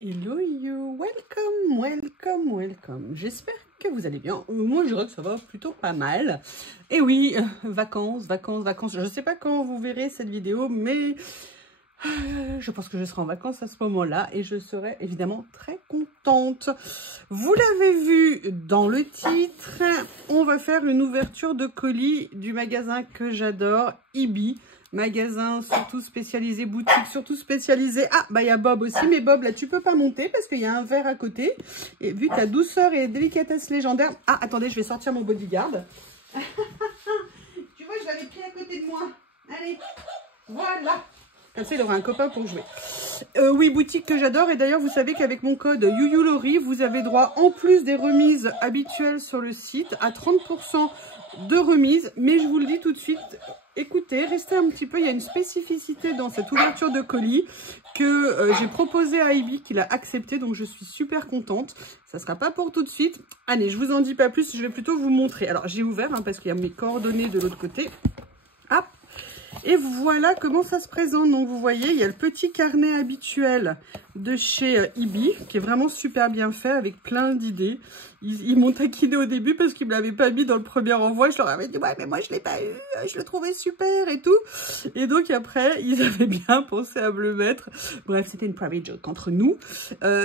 Hello you, welcome, welcome, welcome. J'espère que vous allez bien. Moi, je dirais que ça va plutôt pas mal. Et oui, vacances, vacances, vacances. Je ne sais pas quand vous verrez cette vidéo, mais je pense que je serai en vacances à ce moment-là et je serai évidemment très contente. Vous l'avez vu dans le titre, on va faire une ouverture de colis du magasin que j'adore, Ibi. Magasin surtout spécialisé, boutique surtout spécialisée. Ah, bah il y a Bob aussi, mais Bob, là, tu peux pas monter parce qu'il y a un verre à côté. Et vu ta douceur et délicatesse légendaire... Ah, attendez, je vais sortir mon bodyguard. Tu vois, je l'avais pris à côté de moi. Allez, voilà. Comme ça, il aura un copain pour jouer. Oui, boutique que j'adore. Et d'ailleurs, vous savez qu'avec mon code YuYuLori, vous avez droit, en plus des remises habituelles sur le site, à 30% de remise. Mais je vous le dis tout de suite... Écoutez, restez un petit peu, il y a une spécificité dans cette ouverture de colis que j'ai proposé à Ibi, qu'il a accepté, donc je suis super contente. Ça ne sera pas pour tout de suite. Allez, je vous en dis pas plus, je vais plutôt vous montrer. Alors, j'ai ouvert parce qu'il y a mes coordonnées de l'autre côté. Hop. Et voilà comment ça se présente. Donc, vous voyez, il y a le petit carnet habituel de chez Ibi, qui est vraiment super bien fait, avec plein d'idées. Ils m'ont taquiné au début parce qu'ils ne me l'avaient pas mis dans le premier envoi. Je leur avais dit, ouais, mais moi, je ne l'ai pas eu. Je le trouvais super et tout. Et donc, après, ils avaient bien pensé à me le mettre. Bref, c'était une private joke entre nous.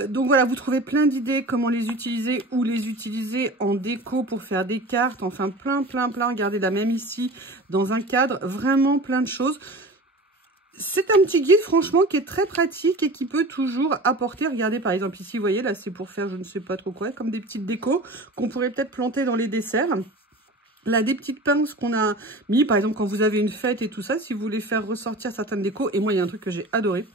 Donc, voilà, vous trouvez plein d'idées, comment les utiliser ou les utiliser en déco pour faire des cartes. Enfin, plein. Regardez, la même ici, dans un cadre. Vraiment plein de choses. C'est un petit guide, franchement, qui est très pratique et qui peut toujours apporter. Regardez, par exemple, ici, vous voyez, là, c'est pour faire je ne sais pas trop quoi, comme des petites décos qu'on pourrait peut-être planter dans les desserts. Là, des petites pinces qu'on a mis, par exemple, quand vous avez une fête et tout ça, si vous voulez faire ressortir certaines décos. Et moi, il y a un truc que j'ai adoré.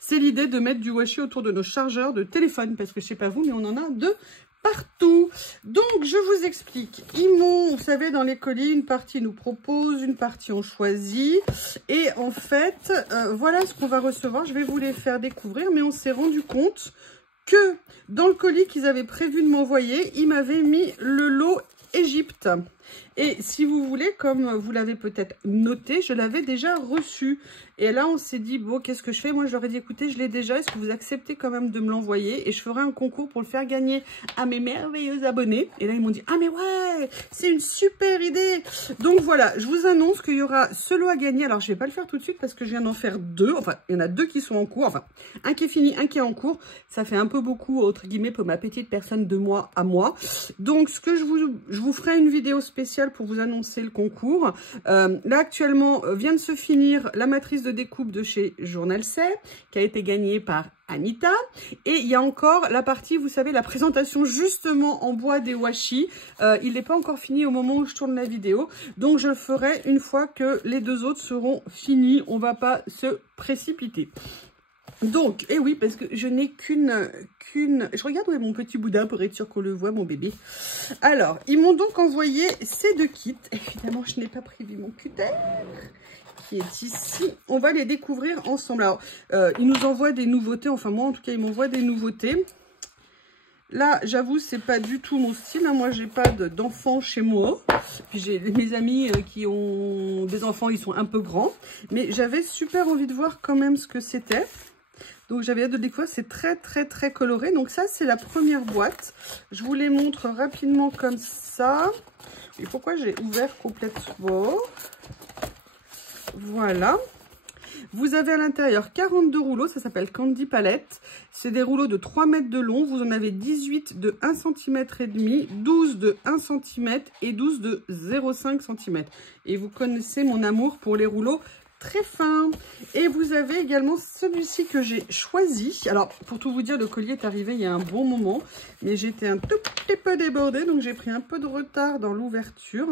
C'est l'idée de mettre du washi autour de nos chargeurs de téléphone. Parce que, je sais pas vous, mais on en a deux partout. Donc, je vous explique. Ils m'ont, vous savez, dans les colis, une partie nous propose, une partie on choisit. Et en fait, voilà ce qu'on va recevoir. Je vais vous les faire découvrir, mais on s'est rendu compte que dans le colis qu'ils avaient prévu de m'envoyer, ils m'avaient mis le lot Égypte. Et si vous voulez, comme vous l'avez peut-être noté, je l'avais déjà reçu. Et là, on s'est dit, bon, qu'est-ce que je fais? Moi, je leur ai dit, écoutez, je l'ai déjà. Est-ce que vous acceptez quand même de me l'envoyer? Et je ferai un concours pour le faire gagner à mes merveilleux abonnés. Et là, ils m'ont dit, ah, mais ouais, c'est une super idée. Donc, voilà, je vous annonce qu'il y aura ce lot à gagner. Alors, je ne vais pas le faire tout de suite parce que je viens d'en faire deux. Enfin, il y en a deux qui sont en cours. Enfin, un qui est fini, un qui est en cours. Ça fait un peu beaucoup, entre guillemets, pour ma petite personne de mois à moi. Donc, ce que je vous ferai une vidéo spéciale pour vous annoncer le concours. Là, actuellement, vient de se finir la matrice de découpe de chez Journal C, qui a été gagnée par Anita. Et il y a encore la partie, vous savez, la présentation justement en bois des washi. Il n'est pas encore fini au moment où je tourne la vidéo. Donc, je le ferai une fois que les deux autres seront finis. On ne va pas se précipiter. Donc, et oui, parce que je n'ai qu'une... Je regarde où est mon petit Bouddha pour être sûr qu'on le voit, mon bébé. Alors, ils m'ont donc envoyé ces deux kits. Évidemment, je n'ai pas prévu mon cutter qui est ici. On va les découvrir ensemble. Alors, ils nous envoient des nouveautés. Enfin, moi, en tout cas, ils m'envoient des nouveautés. Là, j'avoue, c'est pas du tout mon style. Hein. Moi, j'ai pas d'enfants chez moi. Puis j'ai mes amis qui ont des enfants, ils sont un peu grands. Mais j'avais super envie de voir quand même ce que c'était. Donc, j'avais hâte de découvrir. C'est très coloré. Donc, ça, c'est la première boîte. Je vous les montre rapidement comme ça. Et pourquoi j'ai ouvert complètement? Voilà. Vous avez à l'intérieur 42 rouleaux. Ça s'appelle Candy Palette. C'est des rouleaux de 3 mètres de long. Vous en avez 18 de 1 cm et demi, 12 de 1 cm et 12 de 0,5 cm. Et vous connaissez mon amour pour les rouleaux très fin. Et vous avez également celui-ci que j'ai choisi. Alors, pour tout vous dire, le collier est arrivé il y a un bon moment, mais j'étais un tout petit peu débordée, donc j'ai pris un peu de retard dans l'ouverture.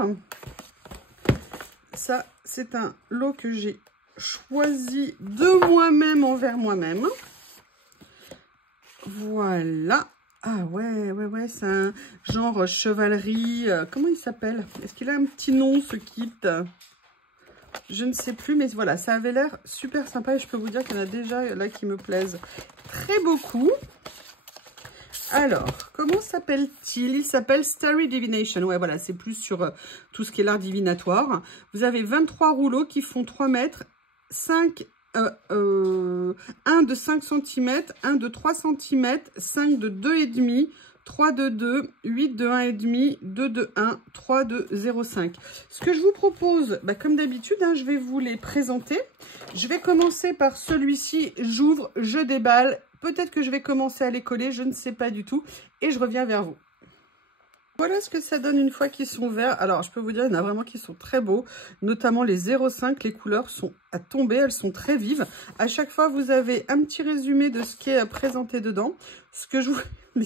Ça, c'est un lot que j'ai choisi de moi-même envers moi-même. Voilà. Ah ouais, c'est un genre chevalerie. Comment il s'appelle? Est-ce qu'il a un petit nom, ce kit? Je ne sais plus, mais voilà, ça avait l'air super sympa et je peux vous dire qu'il y en a déjà là qui me plaisent très beaucoup. Alors, comment s'appelle-t-il? Il s'appelle Starry Divination. Ouais, voilà, c'est plus sur tout ce qui est l'art divinatoire. Vous avez 23 rouleaux qui font 3 mètres, 5 1 de 5 cm, 1 de 3 cm, 5 de 2,5 3 de 2, 8 de 1,5, 2 de 1, 3 de 0,5. Ce que je vous propose, comme d'habitude, je vais vous les présenter. Je vais commencer par celui-ci. J'ouvre, je déballe. Peut-être que je vais commencer à les coller, je ne sais pas du tout. Et je reviens vers vous. Voilà ce que ça donne une fois qu'ils sont verts. Alors, je peux vous dire, il y en a vraiment qui sont très beaux. Notamment les 0,5. Les couleurs sont à tomber. Elles sont très vives. À chaque fois, vous avez un petit résumé de ce qui est présenté dedans. Ce que je vous... des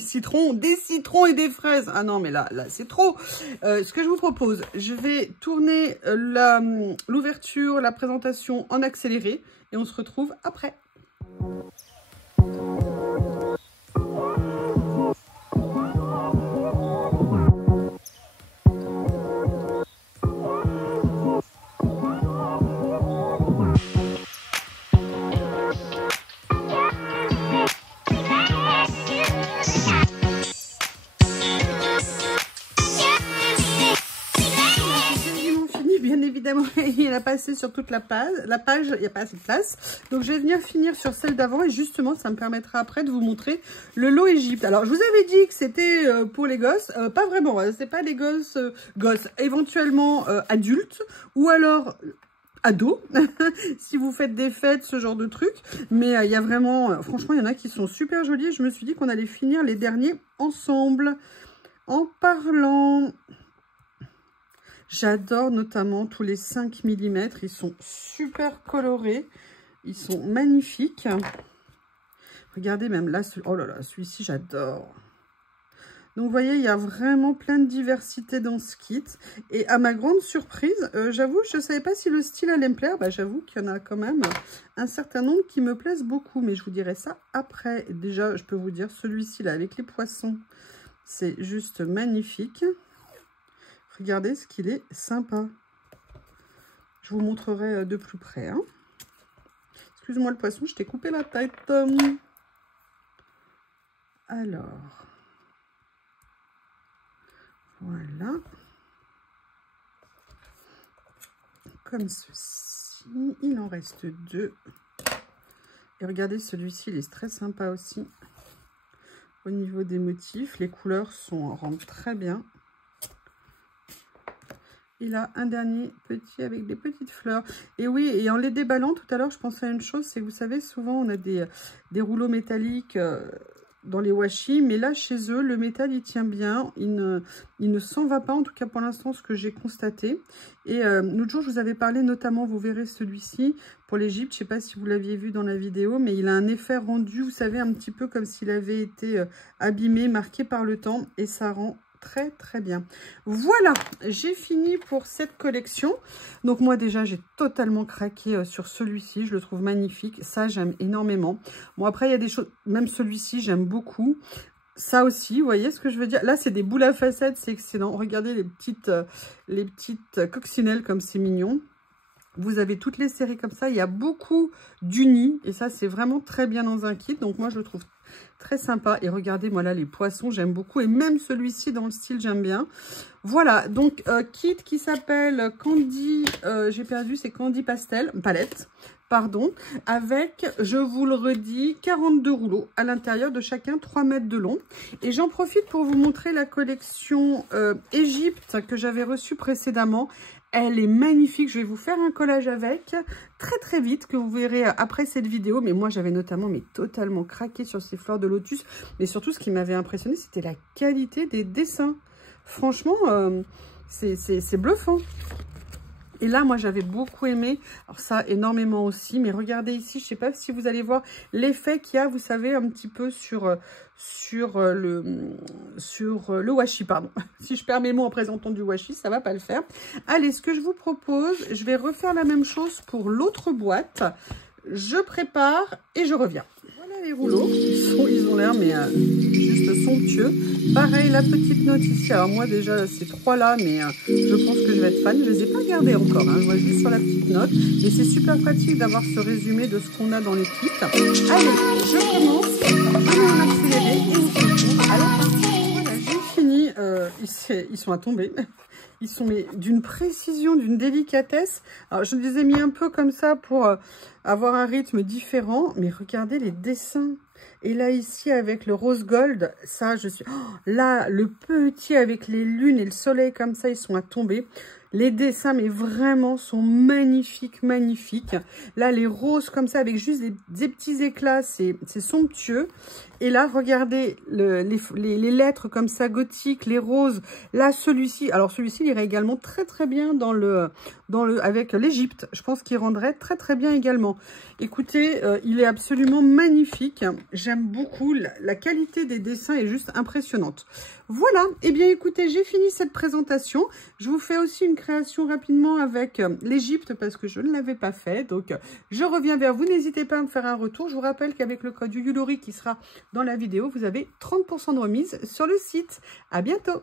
citrons et des fraises. Ah non, mais là c'est trop. Ce que je vous propose, je vais tourner l'ouverture, la présentation en accéléré. Et on se retrouve après. Évidemment, il a passé sur toute la page, il n'y a pas assez de place. Donc, je vais venir finir sur celle d'avant et justement, ça me permettra après de vous montrer le lot Égypte. Alors, je vous avais dit que c'était pour les gosses. Pas vraiment, c'est pas des gosses, éventuellement adultes ou alors ados, si vous faites des fêtes, ce genre de trucs. Mais il y a vraiment, franchement, il y en a qui sont super jolis. Je me suis dit qu'on allait finir les derniers ensemble. En parlant... J'adore notamment tous les 5 mm. Ils sont super colorés. Ils sont magnifiques. Regardez même là. Oh là là, celui-ci, j'adore. Donc, vous voyez, il y a vraiment plein de diversité dans ce kit. Et à ma grande surprise, j'avoue, je ne savais pas si le style allait me plaire. J'avoue qu'il y en a quand même un certain nombre qui me plaisent beaucoup. Mais je vous dirai ça après. Déjà, je peux vous dire, celui-ci là, avec les poissons, c'est juste magnifique. Regardez ce qu'il est sympa. Je vous montrerai de plus près. Excuse-moi le poisson, je t'ai coupé la tête. Alors. Voilà. Comme ceci. Il en reste 2. Et regardez, celui-ci, il est très sympa aussi. Au niveau des motifs, les couleurs rendent très bien. Il a un dernier petit avec des petites fleurs. Et oui, et en les déballant tout à l'heure, je pensais à une chose, c'est que vous savez, souvent on a des rouleaux métalliques dans les washi, mais là chez eux, le métal il tient bien, il ne s'en va pas, en tout cas pour l'instant, ce que j'ai constaté. Et l'autre jour, je vous avais parlé notamment, vous verrez celui-ci pour l'Égypte, je ne sais pas si vous l'aviez vu dans la vidéo, mais il a un effet rendu, vous savez, un petit peu comme s'il avait été abîmé, marqué par le temps, et ça rend très très bien. Voilà, j'ai fini pour cette collection. Donc moi déjà j'ai totalement craqué sur celui-ci, je le trouve magnifique, ça j'aime énormément. Bon après il y a des choses, même celui-ci j'aime beaucoup. Ça aussi, vous voyez ce que je veux dire? Là c'est des boules à facettes, c'est excellent. Regardez les petites coccinelles comme c'est mignon. Vous avez toutes les séries comme ça, il y a beaucoup d'unis et ça c'est vraiment très bien dans un kit. Donc moi je le trouve très sympa. Et regardez, moi là, les poissons, j'aime beaucoup. Et même celui-ci, dans le style, j'aime bien. Voilà, donc, kit qui s'appelle Candy, j'ai perdu, c'est Candy Pastel, palette, pardon, avec, je vous le redis, 42 rouleaux. À l'intérieur de chacun, 3 mètres de long. Et j'en profite pour vous montrer la collection Égypte que j'avais reçue précédemment. Elle est magnifique, je vais vous faire un collage avec très très vite que vous verrez après cette vidéo. Mais moi j'avais notamment totalement craqué sur ces fleurs de lotus. Mais surtout ce qui m'avait impressionné c'était la qualité des dessins. Franchement c'est bluffant. Et là, moi, j'avais beaucoup aimé. Alors ça, énormément aussi. Mais regardez ici, je ne sais pas si vous allez voir l'effet qu'il y a, vous savez, un petit peu sur le washi, pardon. Si je perds mes mots en présentant du washi, ça ne va pas le faire. Allez, ce que je vous propose, je vais refaire la même chose pour l'autre boîte. Je prépare et je reviens. Voilà les rouleaux. Ils ont l'air, mais juste somptueux. Pareil, la petite note ici. Alors moi déjà, ces trois-là, mais je pense que je vais être fan. Je ne les ai pas gardés encore. Je vois juste sur la petite note. Et c'est super pratique d'avoir ce résumé de ce qu'on a dans les kits. Allez, je commence. Je vais en accélérer et on se retrouve à la fin. Voilà, j'ai fini. Ils sont à tomber. Ils sont d'une précision, d'une délicatesse. Alors, je les ai mis un peu comme ça pour avoir un rythme différent. Mais regardez les dessins. Et là, ici, avec le rose gold, ça, je suis... Oh, là, le petit avec les lunes et le soleil comme ça, ils sont à tomber. Les dessins, mais vraiment, sont magnifiques, magnifiques. Là, les roses comme ça, avec juste des petits éclats, c'est somptueux. Et là, regardez les lettres comme ça, gothiques, les roses. Là, celui-ci, alors celui-ci, il irait également très, très bien avec l'Égypte. Je pense qu'il rendrait très, très bien également. Écoutez, il est absolument magnifique. J'aime beaucoup. La qualité des dessins est juste impressionnante. Voilà. Eh bien, écoutez, j'ai fini cette présentation. Je vous fais aussi une création rapidement avec l'Égypte parce que je ne l'avais pas fait. Donc, je reviens vers vous. N'hésitez pas à me faire un retour. Je vous rappelle qu'avec le code YuYuLaurie qui sera dans la vidéo, vous avez 30% de remise sur le site. À bientôt!